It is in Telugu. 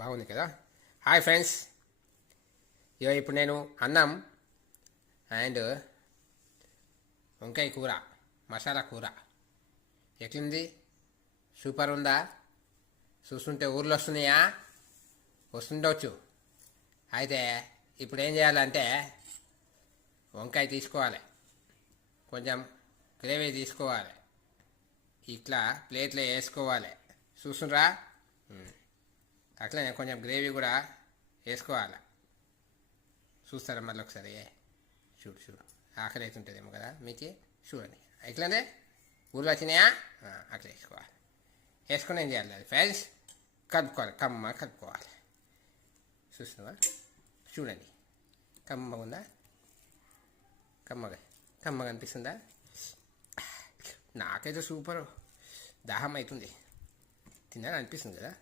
బాగుంది కదా. హాయ్ ఫ్రెండ్స్, ఇప్పుడు నేను అన్నం అండ్ వంకాయ కూర, మసాలా కూర ఎట్లుంది? సూపర్ ఉందా? చూస్తుంటే ఊర్లో వస్తున్నాయా? వస్తుండవచ్చు. అయితే ఇప్పుడు ఏం చేయాలంటే వంకాయ తీసుకోవాలి, కొంచెం గ్రేవీ తీసుకోవాలి, ఇట్లా ప్లేట్లో వేసుకోవాలి. చూస్తుండ్రా? అట్లనే కొంచెం గ్రేవీ కూడా వేసుకోవాలి. చూస్తారా మళ్ళీ ఒకసారి? చూడు చూడు, ఆకలి అవుతుంటుందేమో కదా మీకు. చూడండి, ఇట్లనే ఊళ్ళో వచ్చినాయా? అట్లా వేసుకోవాలి. వేసుకుని ఏం చేయాలి? అది ఫ్రెండ్స్ కలుపుకోవాలి, కలుపుకోవాలి. చూస్తున్నావా? చూడండి, కమ్మగా ఉందా? కమ్మగా అనిపిస్తుందా? నాకైతే సూపర్ దాహం అవుతుంది, తినాలని అనిపిస్తుంది కదా.